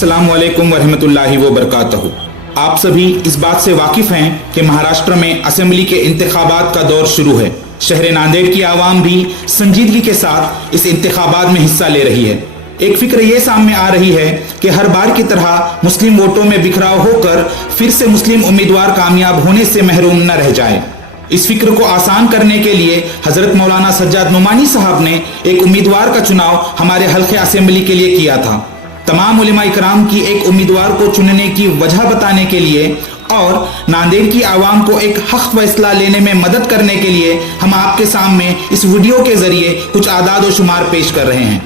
अस्सलामु अलैकुम वरहमतुल्लाहि व बरकातहू। आप सभी इस बात से वाकिफ हैं कि महाराष्ट्र में असेंबली के इंतखाबात का दौर शुरू है। शहर नांदेड़ की आवाम भी संजीदगी के साथ इस इंतखाबात में हिस्सा ले रही है। एक फिक्र ये सामने आ रही है कि हर बार की तरह मुस्लिम वोटों में बिखराव होकर फिर से मुस्लिम उम्मीदवार कामयाब होने से महरूम न रह जाए। इस फिक्र को आसान करने के लिए हजरत मौलाना सज्जाद नोमानी साहब ने एक उम्मीदवार का चुनाव हमारे हल्के असेंबली के लिए किया था। तमाम उलेमा इकराम की एक उम्मीदवार को चुनने की वजह बताने के लिए और नांदेड़ की आवाम को एक हक फैसला लेने में मदद करने के लिए हम आपके सामने इस वीडियो के जरिए कुछ आदाद और शुमार पेश कर रहे हैं।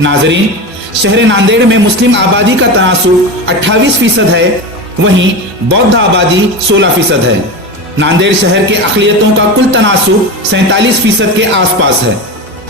नाजरीन, शहर नांदेड़ में मुस्लिम आबादी का तनासुब 28% है, वहीं बौद्ध आबादी 16% है। नांदेड़ शहर के अक़लियतों का कुल तनासुब 47% के आसपास है।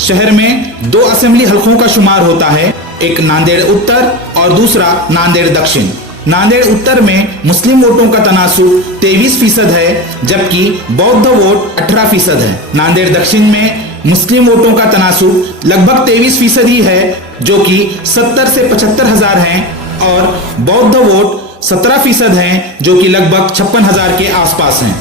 शहर में 2 असेंबली हलकों का शुमार होता है, एक नांदेड़ उत्तर और दूसरा नांदेड़ दक्षिण। नांदेड़ उत्तर में मुस्लिम वोटों का तनासुब 23% है, जबकि बौद्ध वोट 18% है। नांदेड़ दक्षिण में मुस्लिम वोटों का तनासुब लगभग 23% ही है, जो कि 70 से 75 हजार हैं, और बौद्ध वोट 17% हैं, जो कि लगभग 56 हजार के आसपास हैं।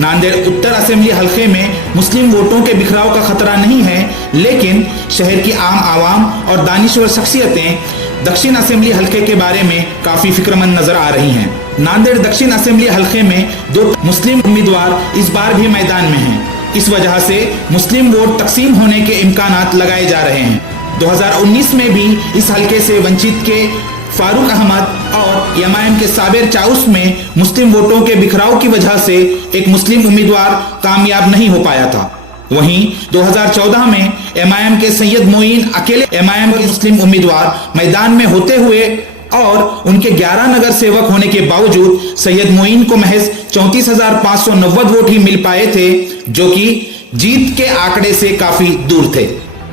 नांदेड़ उत्तर असेंबली हलके में मुस्लिम वोटों के बिखराव का खतरा नहीं है, लेकिन शहर की आम आवाम और दानिश्वर शख्सियतें दक्षिण असेंबली हलके के बारे में काफी फिक्रमंद नजर आ रही हैं। नांदेड़ दक्षिण असेंबली हलके में 2 मुस्लिम उम्मीदवार इस बार भी मैदान में हैं। इस वजह से मुस्लिम वोट तकसीम होने के इम्कानात लगाए जा रहे हैं। 2019 में भी इस हलके से वंचित के फारूक अहमद और एमआईएम के साबिर चाउस में मुस्लिम वोटों के बिखराव की वजह से एक मुस्लिम उम्मीदवार कामयाब नहीं हो पाया था। वहीं 2014 में एमआईएम के सैयद मोइन अकेले एमआईएम के मुस्लिम उम्मीदवार मैदान में होते हुए और उनके 11 नगर सेवक होने के बावजूद सैयद मोइन को महज 34,590 वोट ही मिल पाए थे, जो कि जीत के आंकड़े से काफी दूर थे।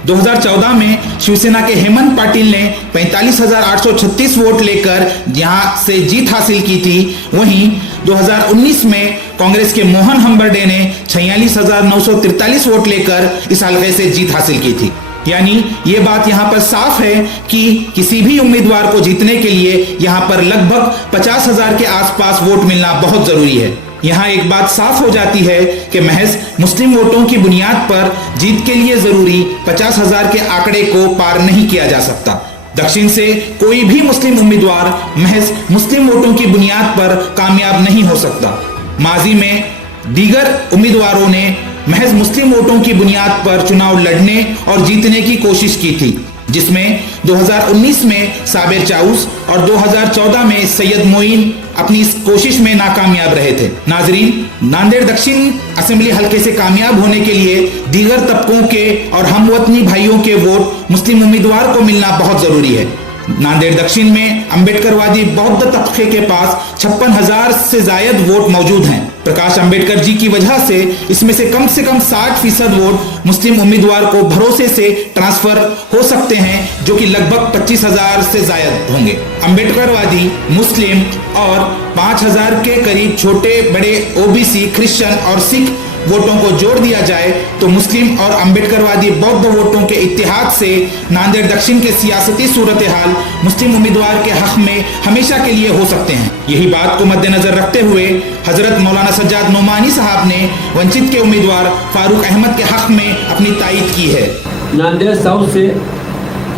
2014 में शिवसेना के हेमंत पाटिल ने 45,836 वोट लेकर यहां से जीत हासिल की थी। वहीं 2019 में कांग्रेस के मोहन हंबर्डे ने 46,943 वोट लेकर इस हलके से जीत हासिल की थी। यानी ये बात यहाँ पर साफ है कि किसी भी उम्मीदवार को जीतने के लिए यहाँ पर लगभग 50,000 के आसपास वोट मिलना बहुत जरूरी है। यहाँ एक बात साफ हो जाती है कि महज मुस्लिम वोटों की बुनियाद पर जीत के लिए जरूरी 50,000 के आंकड़े को पार नहीं किया जा सकता। दक्षिण से कोई भी मुस्लिम उम्मीदवार महज मुस्लिम वोटों की बुनियाद पर कामयाब नहीं हो सकता। माजी में दीगर उम्मीदवारों ने महज मुस्लिम वोटों की बुनियाद पर चुनाव लड़ने और जीतने की कोशिश की थी, जिसमें 2019 में साबिर चाउस और 2014 में सैयद मोइन अपनी इस कोशिश में नाकामयाब रहे थे। नाजरीन, नांदेड़ दक्षिण असेंबली हलके से कामयाब होने के लिए दीगर तबकों के और हमवतनी भाइयों के वोट मुस्लिम उम्मीदवार को मिलना बहुत जरूरी है। नांदेड़ दक्षिण में अम्बेडकरवादी बौद्ध तबके के पास 56,000 से जायद वोट मौजूद हैं। प्रकाश अंबेडकर जी की वजह से इसमें से कम 60% वोट मुस्लिम उम्मीदवार को भरोसे से ट्रांसफर हो सकते हैं, जो कि लगभग 25,000 से जायद होंगे। अम्बेडकरवादी मुस्लिम और 5,000 के करीब छोटे बड़े ओबीसी, क्रिश्चियन और सिख वोटों को जोड़ दिया जाए तो मुस्लिम और अम्बेडकरवादी बौद्ध वोटों के इत्तेहाद से नांदेड़ दक्षिण के सियासती सूरत हाल मुस्लिम उम्मीदवार के हक में हमेशा के लिए हो सकते हैं। यही बात को मद्देनजर रखते हुए हजरत मौलाना सज्जाद नोमानी साहब ने वंचित के उम्मीदवार फारूक अहमद के हक में अपनी तायीद की है। नांदेड़ साउथ से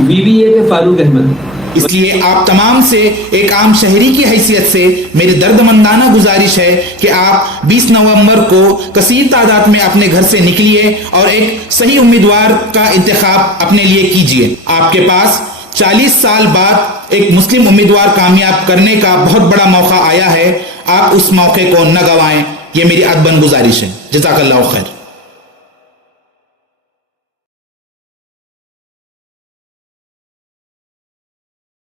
बीबीए के फारूक अहमद। इसलिए आप तमाम से एक आम शहरी की हैसियत से मेरी दर्दमंदाना गुजारिश है कि आप 20 नवंबर को कसीर तादाद में अपने घर से निकलिए और एक सही उम्मीदवार का इंतखाब अपने लिए कीजिए। आपके पास 40 साल बाद एक मुस्लिम उम्मीदवार कामयाब करने का बहुत बड़ा मौका आया है। आप उस मौके को न गंवाएं, ये मेरी अदबन गुजारिश है। जज़ाकल्लाहु खैर।